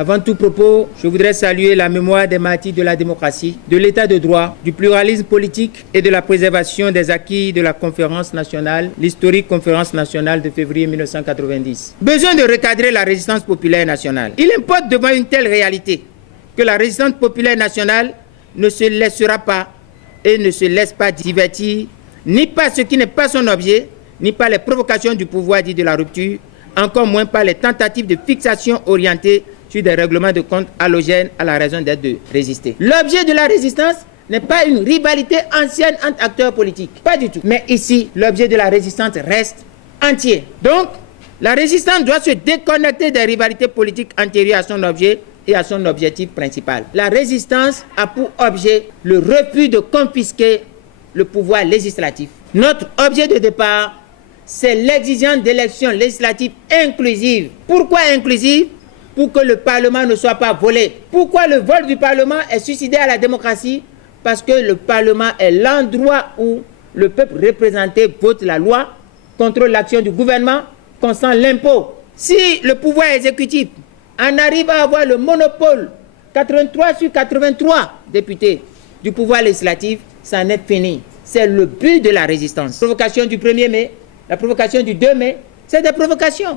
Avant tout propos, je voudrais saluer la mémoire des martyrs de la démocratie, de l'état de droit, du pluralisme politique et de la préservation des acquis de la conférence nationale, l'historique conférence nationale de février 1990. Besoin de recadrer la résistance populaire nationale. Il importe devant une telle réalité que la résistance populaire nationale ne se laissera pas et ne se laisse pas divertir ni par ce qui n'est pas son objet, ni par les provocations du pouvoir dit de la rupture, encore moins par les tentatives de fixation orientées sur des règlements de compte halogènes à la raison d'être de résister. L'objet de la résistance n'est pas une rivalité ancienne entre acteurs politiques, pas du tout. Mais ici, l'objet de la résistance reste entier. Donc, la résistance doit se déconnecter des rivalités politiques antérieures à son objet et à son objectif principal. La résistance a pour objet le refus de confisquer le pouvoir législatif. Notre objet de départ, c'est l'exigence d'élections législatives inclusives. Pourquoi inclusives? Pour que le Parlement ne soit pas volé. Pourquoi le vol du Parlement est suicidaire à la démocratie? Parce que le Parlement est l'endroit où le peuple représenté vote la loi, contrôle l'action du gouvernement, consent l'impôt. Si le pouvoir exécutif en arrive à avoir le monopole, 83 sur 83 députés du pouvoir législatif, ça en est fini. C'est le but de la résistance. La provocation du 1er mai, la provocation du 2 mai, c'est des provocations.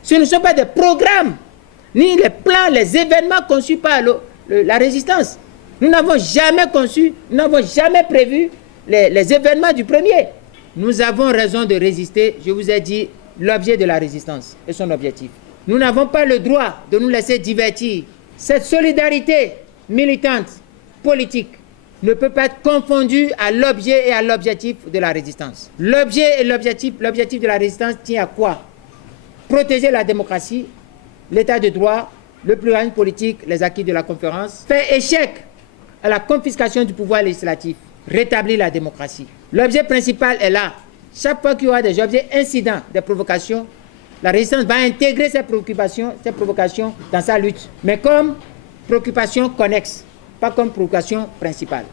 Ce ne sont pas des programmes, ni les plans, les événements conçus par la résistance. Nous n'avons jamais conçu, nous n'avons jamais prévu les événements du 1er. Nous avons raison de résister, je vous ai dit l'objet de la résistance et son objectif. Nous n'avons pas le droit de nous laisser divertir. Cette solidarité militante, politique, ne peut pas être confondue à l'objet et à l'objectif de la résistance. L'objet et l'objectif de la résistance tient à quoi? Protéger la démocratie, l'état de droit, le pluralisme politique, les acquis de la conférence, faire échec à la confiscation du pouvoir législatif, rétablir la démocratie. L'objet principal est là. Chaque fois qu'il y aura des objets incidents, des provocations, la résistance va intégrer ces provocations dans sa lutte, mais comme préoccupation connexe, pas comme provocation principale.